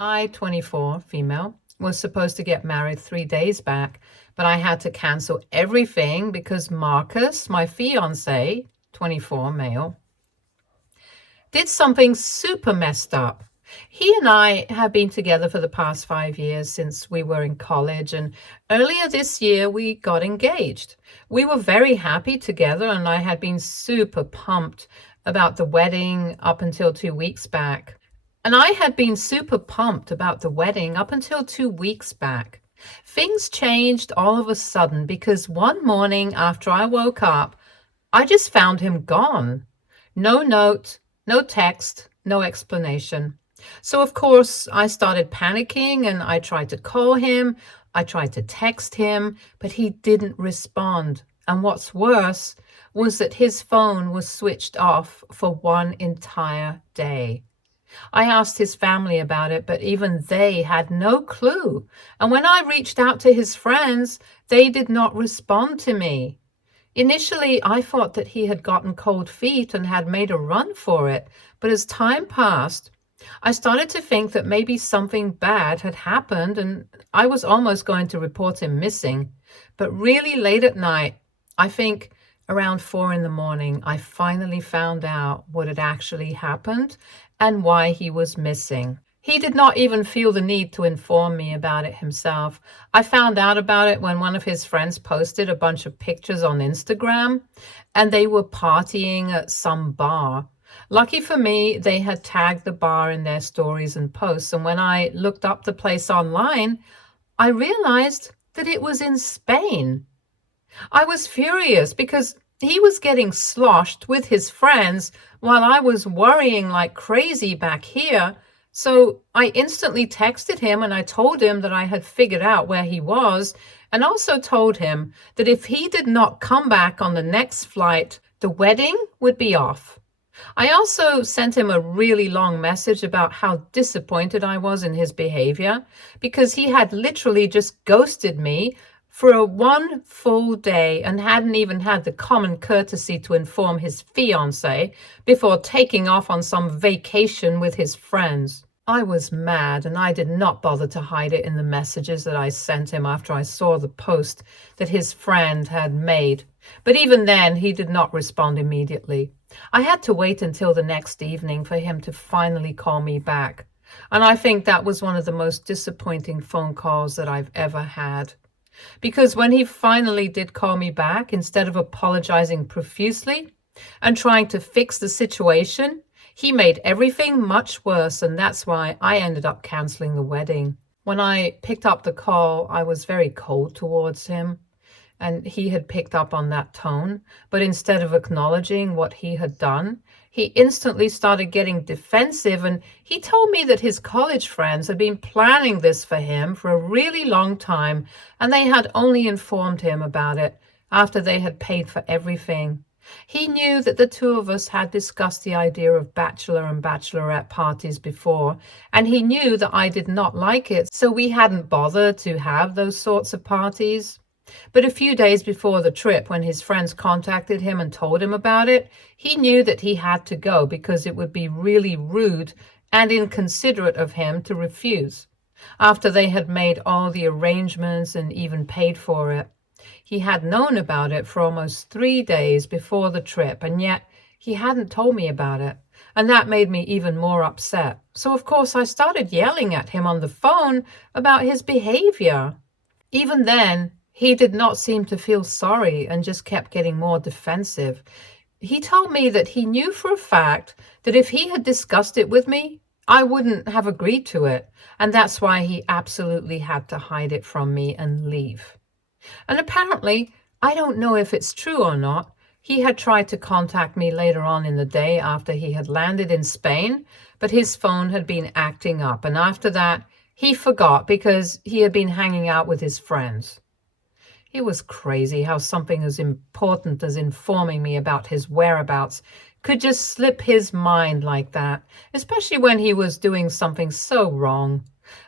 I, 24, female, was supposed to get married 3 days back, but I had to cancel everything because Marcus, my fiancé, 24, male, did something super messed up. He and I have been together for the past 5 years since we were in college, and earlier this year we got engaged. We were very happy together, and I had been super pumped about the wedding up until 2 weeks back. Things changed all of a sudden because one morning after I woke up, I just found him gone. No note, no text, no explanation. So, of course, I started panicking and I tried to call him, I tried to text him, but he didn't respond. And what's worse was that his phone was switched off for one entire day. I asked his family about it, but even they had no clue. And when I reached out to his friends, they did not respond to me. Initially, I thought that he had gotten cold feet and had made a run for it, but as time passed, I started to think that maybe something bad had happened and I was almost going to report him missing. But really late at night, I think around 4 in the morning, I finally found out what had actually happened and why he was missing. He did not even feel the need to inform me about it himself. I found out about it when one of his friends posted a bunch of pictures on Instagram, and they were partying at some bar. Lucky for me, they had tagged the bar in their stories and posts, and when I looked up the place online, I realized that it was in Spain. I was furious because he was getting sloshed with his friends while I was worrying like crazy back here. So I instantly texted him and I told him that I had figured out where he was, and also told him that if he did not come back on the next flight, the wedding would be off. I also sent him a really long message about how disappointed I was in his behavior because he had literally just ghosted me for one full day and hadn't even had the common courtesy to inform his fiancé before taking off on some vacation with his friends. I was mad and I did not bother to hide it in the messages that I sent him after I saw the post that his friend had made. But even then, he did not respond immediately. I had to wait until the next evening for him to finally call me back. And I think that was one of the most disappointing phone calls that I've ever had. Because when he finally did call me back, instead of apologizing profusely and trying to fix the situation, he made everything much worse, and that's why I ended up canceling the wedding. When I picked up the call, I was very cold towards him, and he had picked up on that tone, but instead of acknowledging what he had done, he instantly started getting defensive, and he told me that his college friends had been planning this for him for a really long time, and they had only informed him about it after they had paid for everything. He knew that the two of us had discussed the idea of bachelor and bachelorette parties before, and he knew that I did not like it, so we hadn't bothered to have those sorts of parties. But a few days before the trip, when his friends contacted him and told him about it, he knew that he had to go because it would be really rude and inconsiderate of him to refuse, after they had made all the arrangements and even paid for it. He had known about it for almost 3 days before the trip, and yet he hadn't told me about it. And that made me even more upset. So, of course, I started yelling at him on the phone about his behavior. Even then, he did not seem to feel sorry and just kept getting more defensive. He told me that he knew for a fact that if he had discussed it with me, I wouldn't have agreed to it. And that's why he absolutely had to hide it from me and leave. And apparently, I don't know if it's true or not, he had tried to contact me later on in the day after he had landed in Spain, but his phone had been acting up. And after that, he forgot because he had been hanging out with his friends. It was crazy how something as important as informing me about his whereabouts could just slip his mind like that, especially when he was doing something so wrong.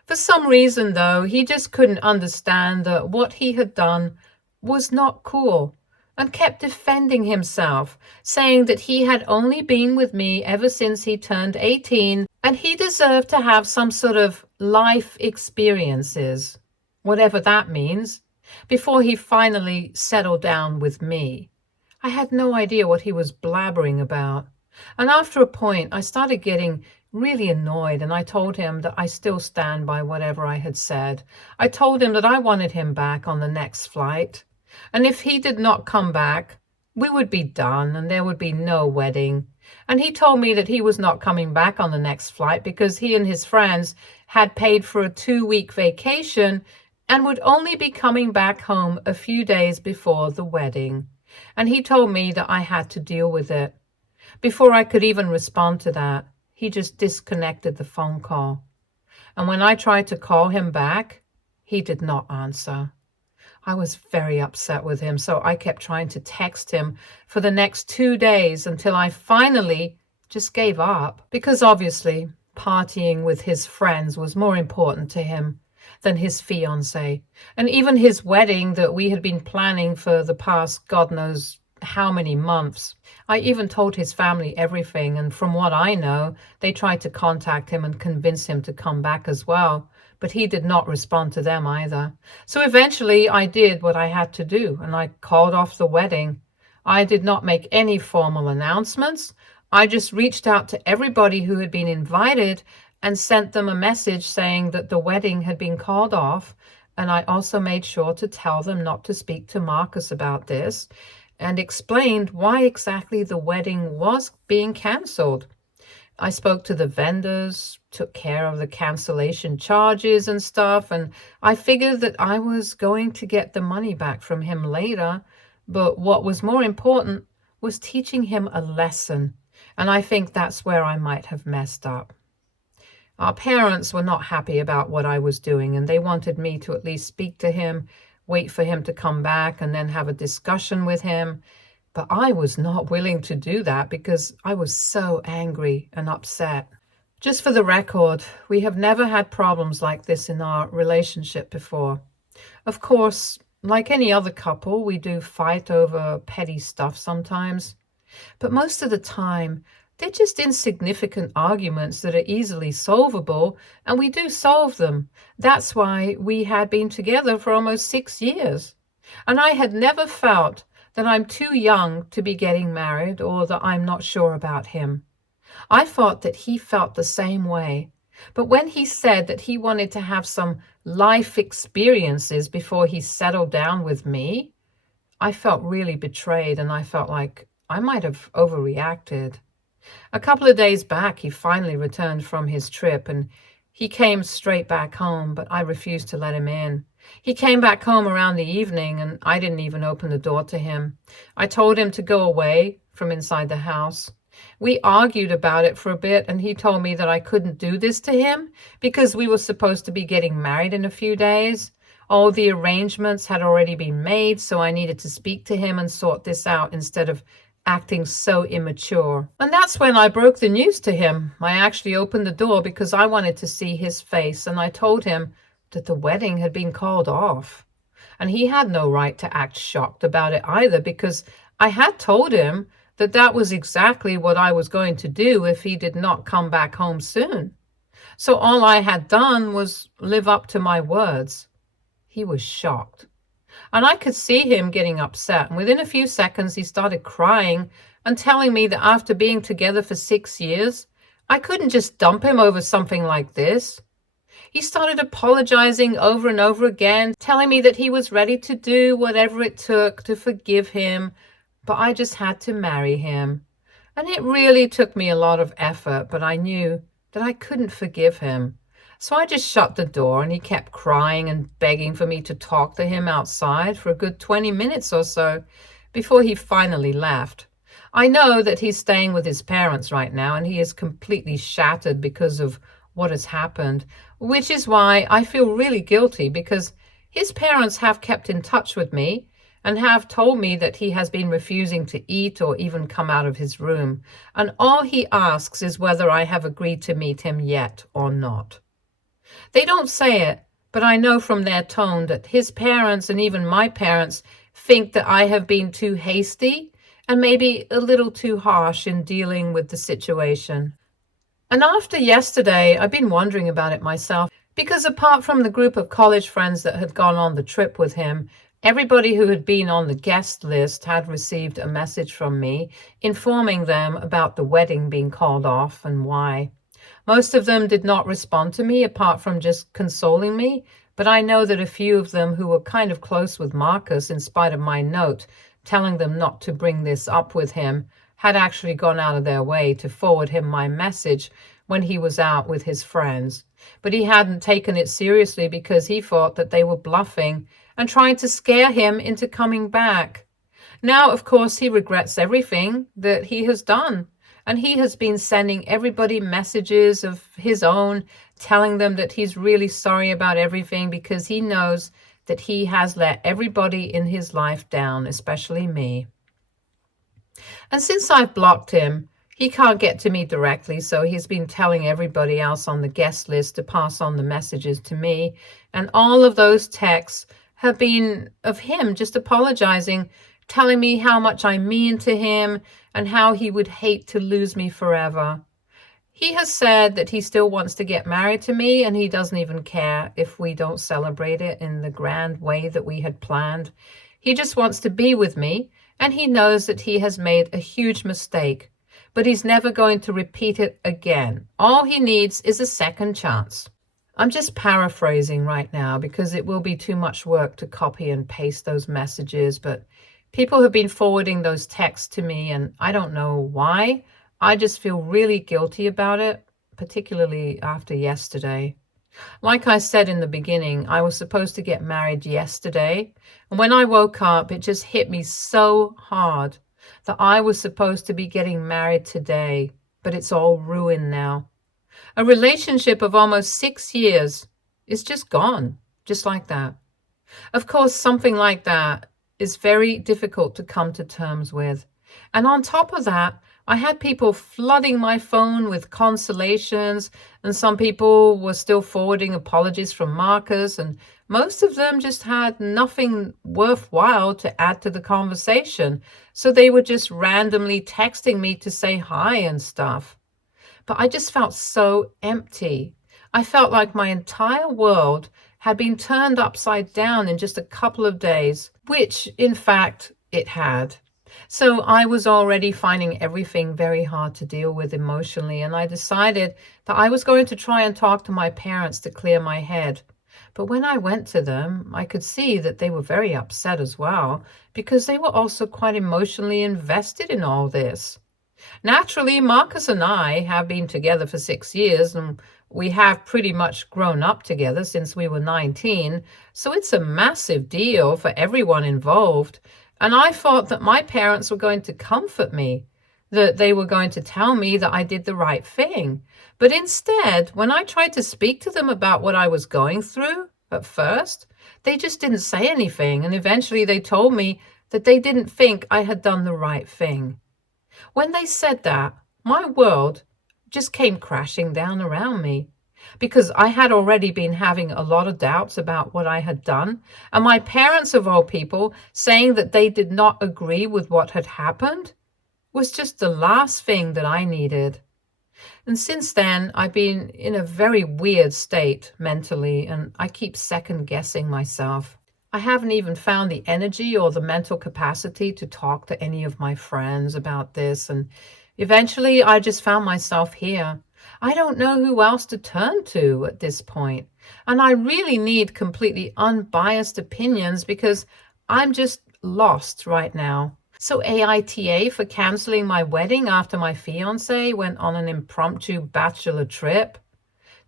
For some reason, though, he just couldn't understand that what he had done was not cool and kept defending himself, saying that he had only been with me ever since he turned 18 and he deserved to have some sort of life experiences, whatever that means, before he finally settled down with me. I had no idea what he was blabbering about. And after a point, I started getting really annoyed, and I told him that I still stand by whatever I had said. I told him that I wanted him back on the next flight, and if he did not come back, we would be done and there would be no wedding. And he told me that he was not coming back on the next flight because he and his friends had paid for a 2-week vacation and would only be coming back home a few days before the wedding. And he told me that I had to deal with it. Before I could even respond to that, he just disconnected the phone call. And when I tried to call him back, he did not answer. I was very upset with him, so I kept trying to text him for the next 2 days until I finally just gave up, because obviously partying with his friends was more important to him than his fiancé. And even his wedding that we had been planning for the past God knows how many months. I even told his family everything, and from what I know, they tried to contact him and convince him to come back as well, but he did not respond to them either. So eventually I did what I had to do, and I called off the wedding. I did not make any formal announcements. I just reached out to everybody who had been invited and sent them a message saying that the wedding had been called off, and I also made sure to tell them not to speak to Marcus about this, and explained why exactly the wedding was being cancelled. I spoke to the vendors, took care of the cancellation charges and stuff, and I figured that I was going to get the money back from him later. But what was more important was teaching him a lesson, and I think that's where I might have messed up. Our parents were not happy about what I was doing, and they wanted me to at least speak to him, wait for him to come back, and then have a discussion with him. But I was not willing to do that because I was so angry and upset. Just for the record, we have never had problems like this in our relationship before. Of course, like any other couple, we do fight over petty stuff sometimes. But most of the time, they're just insignificant arguments that are easily solvable, and we do solve them. That's why we had been together for almost 6 years. And I had never felt that I'm too young to be getting married or that I'm not sure about him. I thought that he felt the same way. But when he said that he wanted to have some life experiences before he settled down with me, I felt really betrayed, and I felt like I might have overreacted. A couple of days back, he finally returned from his trip, and he came straight back home, but I refused to let him in. He came back home around the evening, and I didn't even open the door to him. I told him to go away from inside the house. We argued about it for a bit, and he told me that I couldn't do this to him because we were supposed to be getting married in a few days. All the arrangements had already been made, so I needed to speak to him and sort this out instead of acting so immature. And that's when I broke the news to him. I actually opened the door because I wanted to see his face, and I told him that the wedding had been called off. And he had no right to act shocked about it either, because I had told him that that was exactly what I was going to do if he did not come back home soon. So all I had done was live up to my words. He was shocked. And I could see him getting upset. And within a few seconds, he started crying and telling me that after being together for 6 years, I couldn't just dump him over something like this. He started apologizing over and over again, telling me that he was ready to do whatever it took to forgive him, but I just had to marry him. And it really took me a lot of effort, but I knew that I couldn't forgive him. So I just shut the door, and he kept crying and begging for me to talk to him outside for a good 20 minutes or so before he finally left. I know that he's staying with his parents right now, and he is completely shattered because of what has happened, which is why I feel really guilty, because his parents have kept in touch with me and have told me that he has been refusing to eat or even come out of his room. And all he asks is whether I have agreed to meet him yet or not. They don't say it, but I know from their tone that his parents and even my parents think that I have been too hasty and maybe a little too harsh in dealing with the situation. And after yesterday, I've been wondering about it myself. Because apart from the group of college friends that had gone on the trip with him, everybody who had been on the guest list had received a message from me informing them about the wedding being called off and why. Most of them did not respond to me apart from just consoling me, but I know that a few of them who were kind of close with Marcus, in spite of my note telling them not to bring this up with him, had actually gone out of their way to forward him my message when he was out with his friends. But he hadn't taken it seriously because he thought that they were bluffing and trying to scare him into coming back. Now, of course, he regrets everything that he has done. And he has been sending everybody messages of his own, telling them that he's really sorry about everything because he knows that he has let everybody in his life down, especially me. And since I've blocked him, he can't get to me directly, so he's been telling everybody else on the guest list to pass on the messages to me. And all of those texts have been of him just apologizing, telling me how much I mean to him and how he would hate to lose me forever. He has said that he still wants to get married to me, and he doesn't even care if we don't celebrate it in the grand way that we had planned. He just wants to be with me, and he knows that he has made a huge mistake, but he's never going to repeat it again. All he needs is a second chance. I'm just paraphrasing right now because it will be too much work to copy and paste those messages, but people have been forwarding those texts to me, and I don't know why. I just feel really guilty about it, particularly after yesterday. Like I said in the beginning, I was supposed to get married yesterday, and when I woke up, it just hit me so hard that I was supposed to be getting married today, but it's all ruined now. A relationship of almost 6 years is just gone, just like that. Of course, something like that is very difficult to come to terms with. And on top of that, I had people flooding my phone with consolations, and some people were still forwarding apologies from Marcus, and most of them just had nothing worthwhile to add to the conversation. So they were just randomly texting me to say hi and stuff. But I just felt so empty. I felt like my entire world had been turned upside down in just a couple of days, which, in fact, it had. So I was already finding everything very hard to deal with emotionally, and I decided that I was going to try and talk to my parents to clear my head. But when I went to them, I could see that they were very upset as well, because they were also quite emotionally invested in all this. Naturally, Marcus and I have been together for 6 years, and we have pretty much grown up together since we were 19, so it's a massive deal for everyone involved. And I thought that my parents were going to comfort me, that they were going to tell me that I did the right thing. But instead, when I tried to speak to them about what I was going through at first, they just didn't say anything, and eventually they told me that they didn't think I had done the right thing. When they said that, my world just came crashing down around me, because I had already been having a lot of doubts about what I had done, and my parents, of all people, saying that they did not agree with what had happened was just the last thing that I needed. And since then, I've been in a very weird state mentally, and I keep second guessing myself. I haven't even found the energy or the mental capacity to talk to any of my friends about this, and eventually I just found myself here. I don't know who else to turn to at this point, and I really need completely unbiased opinions because I'm just lost right now. So AITA for canceling my wedding after my fiancé went on an impromptu bachelor trip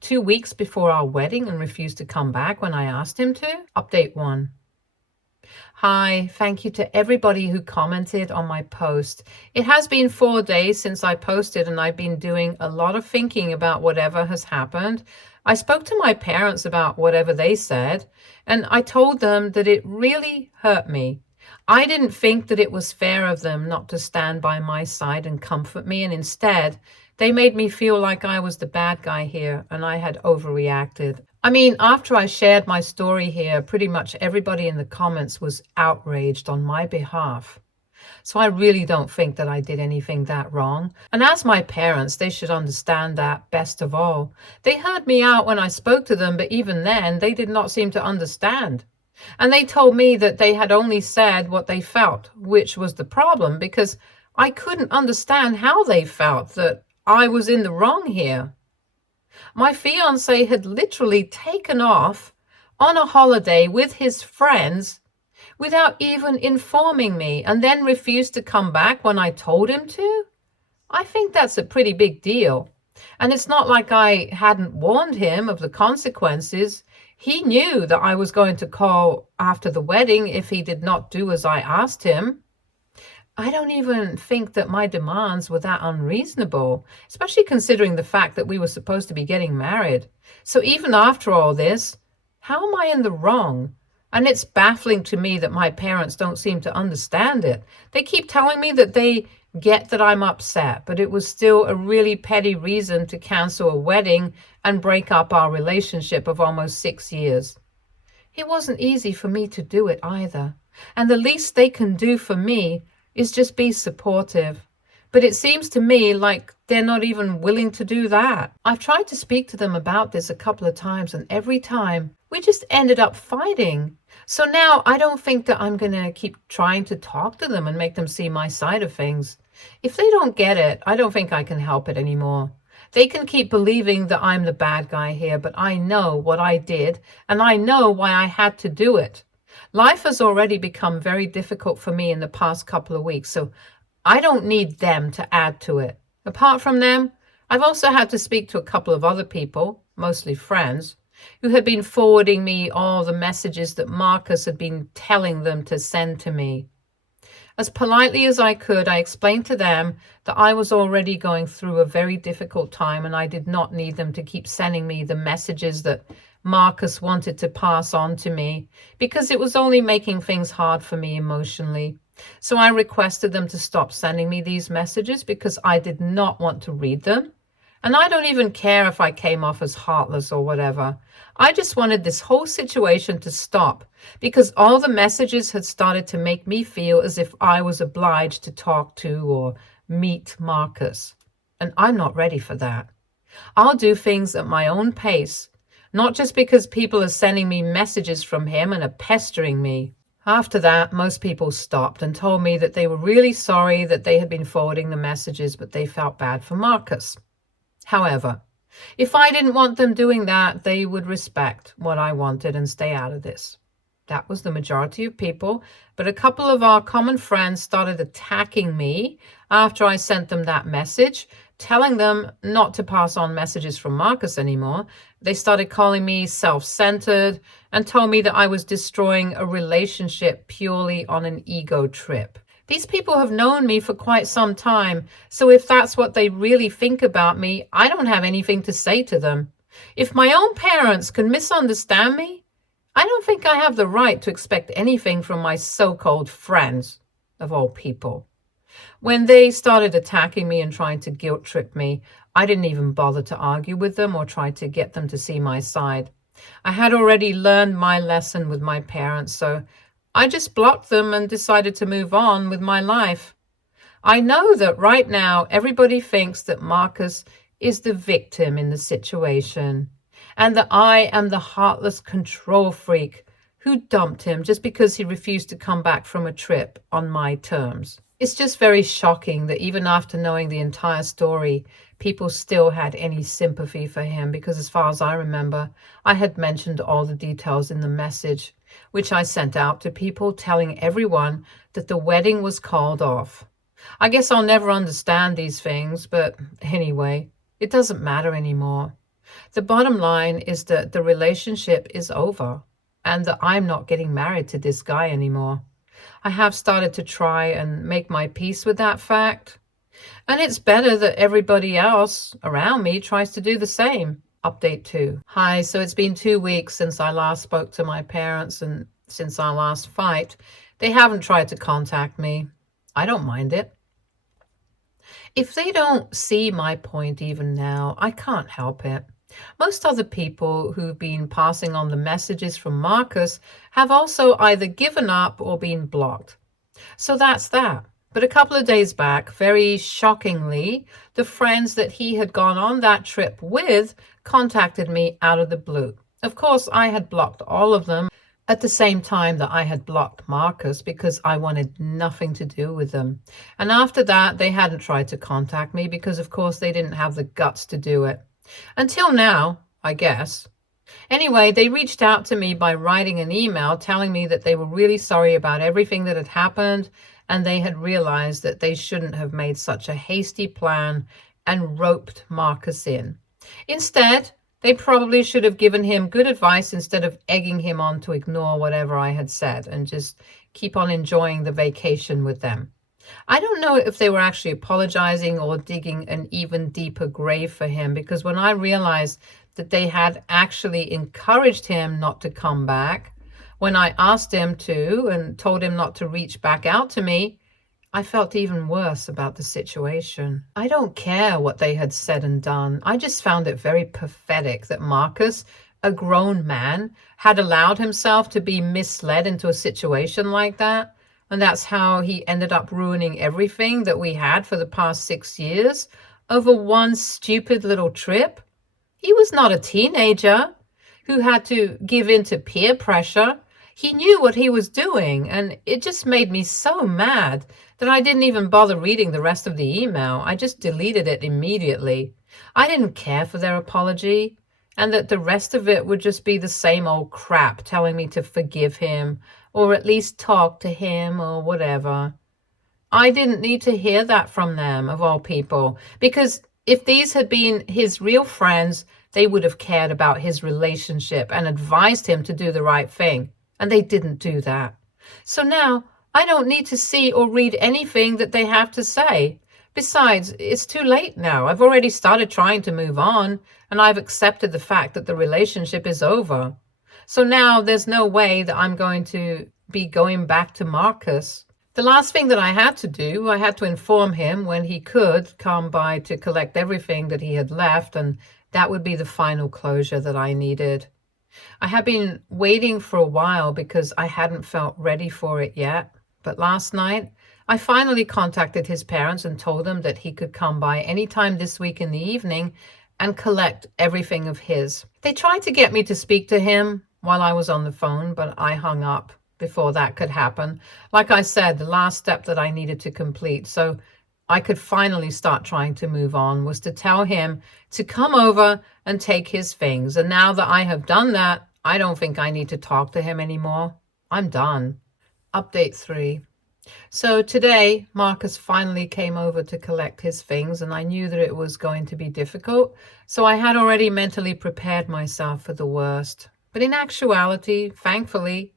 2 weeks before our wedding and refused to come back when I asked him to. Update 1. Hi, thank you to everybody who commented on my post. It has been 4 days since I posted, and I've been doing a lot of thinking about whatever has happened. I spoke to my parents about whatever they said, and I told them that it really hurt me. I didn't think that it was fair of them not to stand by my side and comfort me, and instead, they made me feel like I was the bad guy here and I had overreacted. I mean, after I shared my story here, pretty much everybody in the comments was outraged on my behalf. So I really don't think that I did anything that wrong. And as my parents, they should understand that best of all. They heard me out when I spoke to them, but even then, they did not seem to understand. And they told me that they had only said what they felt, which was the problem because I couldn't understand how they felt that I was in the wrong here. My fiancé had literally taken off on a holiday with his friends without even informing me and then refused to come back when I told him to. I think that's a pretty big deal. And it's not like I hadn't warned him of the consequences. He knew that I was going to call after the wedding if he did not do as I asked him. I don't even think that my demands were that unreasonable, especially considering the fact that we were supposed to be getting married. So even after all this, how am I in the wrong? And it's baffling to me that my parents don't seem to understand it. They keep telling me that they get that I'm upset, but it was still a really petty reason to cancel a wedding and break up our relationship of almost 6 years. It wasn't easy for me to do it either. And the least they can do for me is just be supportive. But it seems to me like they're not even willing to do that. I've tried to speak to them about this a couple of times, and every time we just ended up fighting. So now I don't think that I'm going to keep trying to talk to them and make them see my side of things. If they don't get it, I don't think I can help it anymore. They can keep believing that I'm the bad guy here, but I know what I did, and I know why I had to do it. Life has already become very difficult for me in the past couple of weeks, so I don't need them to add to it. Apart from them, I've also had to speak to a couple of other people, mostly friends, who had been forwarding me all the messages that Marcus had been telling them to send to me. As politely as I could, I explained to them that I was already going through a very difficult time and I did not need them to keep sending me the messages that Marcus wanted to pass on to me because it was only making things hard for me emotionally. So I requested them to stop sending me these messages because I did not want to read them. And I don't even care if I came off as heartless or whatever. I just wanted this whole situation to stop because all the messages had started to make me feel as if I was obliged to talk to or meet Marcus. And I'm not ready for that. I'll do things at my own pace, not just because people are sending me messages from him and are pestering me. After that, most people stopped and told me that they were really sorry that they had been forwarding the messages, but they felt bad for Marcus. However, if I didn't want them doing that, they would respect what I wanted and stay out of this. That was the majority of people, but a couple of our common friends started attacking me after I sent them that message, telling them not to pass on messages from Marcus anymore. They started calling me self-centered and told me that I was destroying a relationship purely on an ego trip. These people have known me for quite some time, so if that's what they really think about me, I don't have anything to say to them. If my own parents can misunderstand me, I don't think I have the right to expect anything from my so-called friends, of all people. When they started attacking me and trying to guilt trip me, I didn't even bother to argue with them or try to get them to see my side. I had already learned my lesson with my parents, so I just blocked them and decided to move on with my life. I know that right now everybody thinks that Marcus is the victim in the situation and that I am the heartless control freak who dumped him just because he refused to come back from a trip on my terms. It's just very shocking that even after knowing the entire story, people still had any sympathy for him because as far as I remember, I had mentioned all the details in the message, which I sent out to people telling everyone that the wedding was called off. I guess I'll never understand these things, but anyway, it doesn't matter anymore. The bottom line is that the relationship is over and that I'm not getting married to this guy anymore. I have started to try and make my peace with that fact. And it's better that everybody else around me tries to do the same. Update 2. Hi, so it's been 2 weeks since I last spoke to my parents and since our last fight. They haven't tried to contact me. I don't mind it. If they don't see my point even now, I can't help it. Most other people who've been passing on the messages from Marcus have also either given up or been blocked. So that's that. But a couple of days back, very shockingly, the friends that he had gone on that trip with contacted me out of the blue. Of course, I had blocked all of them at the same time that I had blocked Marcus because I wanted nothing to do with them. And after that, they hadn't tried to contact me because, of course, they didn't have the guts to do it. Until now, I guess. Anyway, they reached out to me by writing an email telling me that they were really sorry about everything that had happened, and they had realized that they shouldn't have made such a hasty plan and roped Marcus in. Instead, they probably should have given him good advice instead of egging him on to ignore whatever I had said and just keep on enjoying the vacation with them. I don't know if they were actually apologizing or digging an even deeper grave for him, because when I realized that they had actually encouraged him not to come back, when I asked him to and told him not to reach back out to me, I felt even worse about the situation. I don't care what they had said and done. I just found it very pathetic that Marcus, a grown man, had allowed himself to be misled into a situation like that. And that's how he ended up ruining everything that we had for the past 6 years over one stupid little trip. He was not a teenager who had to give in to peer pressure. He knew what he was doing, and it just made me so mad that I didn't even bother reading the rest of the email. I just deleted it immediately. I didn't care for their apology, and that the rest of it would just be the same old crap telling me to forgive him, or at least talk to him, or whatever. I didn't need to hear that from them, of all people, because if these had been his real friends, they would have cared about his relationship and advised him to do the right thing. And they didn't do that. So now I don't need to see or read anything that they have to say. Besides, it's too late now. I've already started trying to move on, and I've accepted the fact that the relationship is over. So now there's no way that I'm going to be going back to Marcus. The last thing that I had to do, I had to inform him when he could come by to collect everything that he had left, and that would be the final closure that I needed. I had been waiting for a while because I hadn't felt ready for it yet. But last night, I finally contacted his parents and told them that he could come by anytime this week in the evening and collect everything of his. They tried to get me to speak to him while I was on the phone, but I hung up before that could happen. Like I said, the last step that I needed to complete so I could finally start trying to move on was to tell him to come over and take his things. And now that I have done that, I don't think I need to talk to him anymore. I'm done. Update 3. So today, Marcus finally came over to collect his things, and I knew that it was going to be difficult. So I had already mentally prepared myself for the worst. But in actuality, thankfully,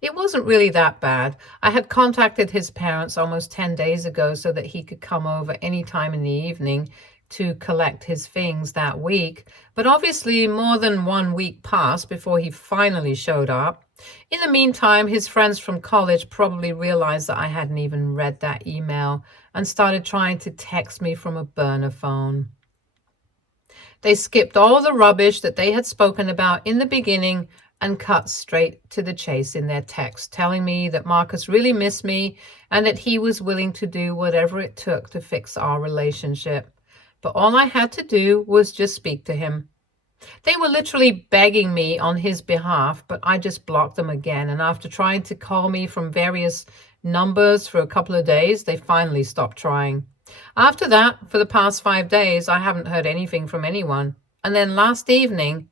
it wasn't really that bad. I had contacted his parents almost 10 days ago so that he could come over any time in the evening to collect his things that week. But obviously more than 1 week passed before he finally showed up. In the meantime, his friends from college probably realized that I hadn't even read that email and started trying to text me from a burner phone. They skipped all the rubbish that they had spoken about in the beginning and cut straight to the chase in their text, telling me that Marcus really missed me and that he was willing to do whatever it took to fix our relationship. But all I had to do was just speak to him. They were literally begging me on his behalf, but I just blocked them again. And after trying to call me from various numbers for a couple of days, they finally stopped trying. After that, for the past 5 days, I haven't heard anything from anyone. And then last evening,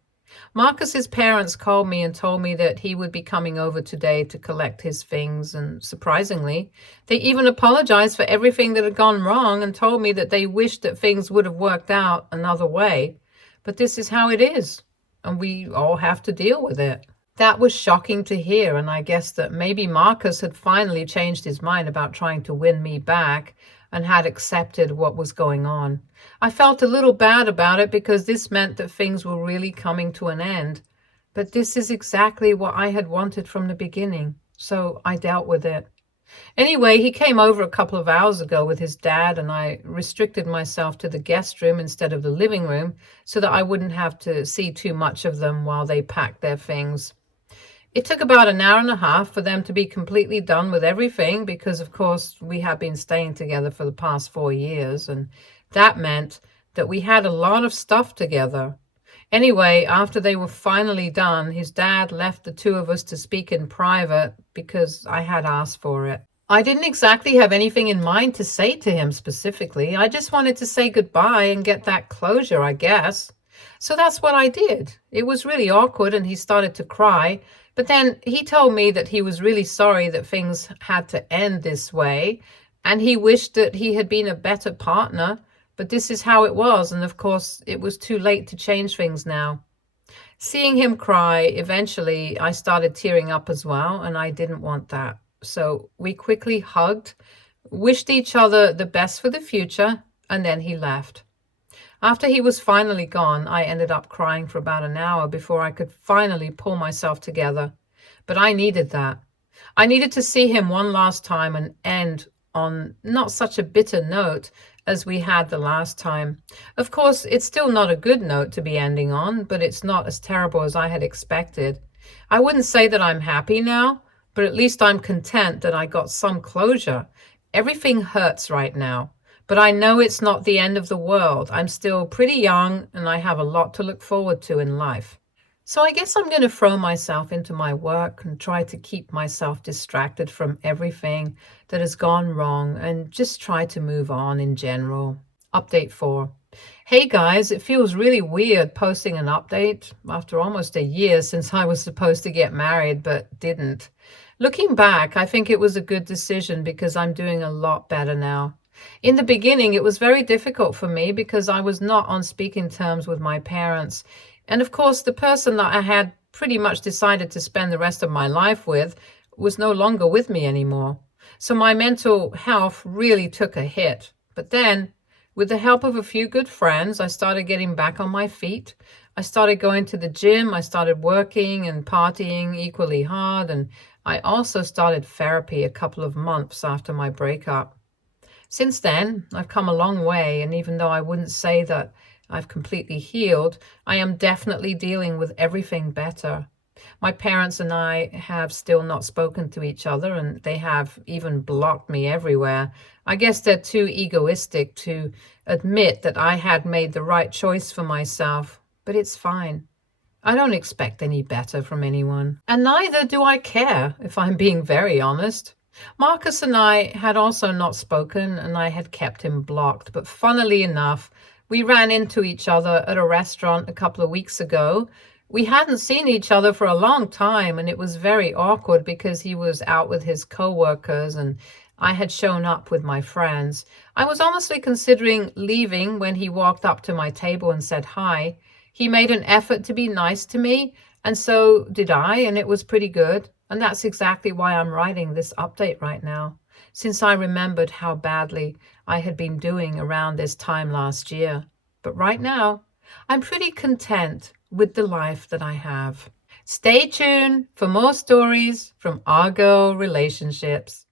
Marcus's parents called me and told me that he would be coming over today to collect his things, and surprisingly, they even apologized for everything that had gone wrong and told me that they wished that things would have worked out another way. But this is how it is, and we all have to deal with it. That was shocking to hear, and I guess that maybe Marcus had finally changed his mind about trying to win me back and had accepted what was going on. I felt a little bad about it because this meant that things were really coming to an end. But this is exactly what I had wanted from the beginning, so I dealt with it. Anyway, he came over a couple of hours ago with his dad, and I restricted myself to the guest room instead of the living room so that I wouldn't have to see too much of them while they packed their things. It took about an hour and a half for them to be completely done with everything because, of course, we had been staying together for the past 4 years, and that meant that we had a lot of stuff together. Anyway, after they were finally done, his dad left the two of us to speak in private because I had asked for it. I didn't exactly have anything in mind to say to him specifically. I just wanted to say goodbye and get that closure, I guess. So that's what I did. It was really awkward and he started to cry. But then he told me that he was really sorry that things had to end this way. And he wished that he had been a better partner. But this is how it was. And of course, it was too late to change things now. Seeing him cry, eventually I started tearing up as well. And I didn't want that. So we quickly hugged, wished each other the best for the future, and then he left. After he was finally gone, I ended up crying for about an hour before I could finally pull myself together. But I needed that. I needed to see him one last time and end on not such a bitter note as we had the last time. Of course, it's still not a good note to be ending on, but it's not as terrible as I had expected. I wouldn't say that I'm happy now, but at least I'm content that I got some closure. Everything hurts right now, but I know it's not the end of the world. I'm still pretty young and I have a lot to look forward to in life. So I guess I'm going to throw myself into my work and try to keep myself distracted from everything that has gone wrong and just try to move on in general. Update 4. Hey guys, it feels really weird posting an update after almost a year since I was supposed to get married but didn't. Looking back, I think it was a good decision because I'm doing a lot better now. In the beginning, it was very difficult for me because I was not on speaking terms with my parents. And of course, the person that I had pretty much decided to spend the rest of my life with was no longer with me anymore. So my mental health really took a hit. But then, with the help of a few good friends, I started getting back on my feet. I started going to the gym. I started working and partying equally hard. And I also started therapy a couple of months after my breakup. Since then, I've come a long way, and even though I wouldn't say that I've completely healed, I am definitely dealing with everything better. My parents and I have still not spoken to each other, and they have even blocked me everywhere. I guess they're too egoistic to admit that I had made the right choice for myself, but it's fine. I don't expect any better from anyone. And neither do I care, if I'm being very honest. Marcus and I had also not spoken, and I had kept him blocked. But funnily enough, we ran into each other at a restaurant a couple of weeks ago. We hadn't seen each other for a long time, and it was very awkward because he was out with his co-workers and I had shown up with my friends. I was honestly considering leaving when he walked up to my table and said hi. He made an effort to be nice to me, and so did I, and it was pretty good. And that's exactly why I'm writing this update right now, since I remembered how badly I had been doing around this time last year. But right now, I'm pretty content with the life that I have. Stay tuned for more stories from our girl relationships.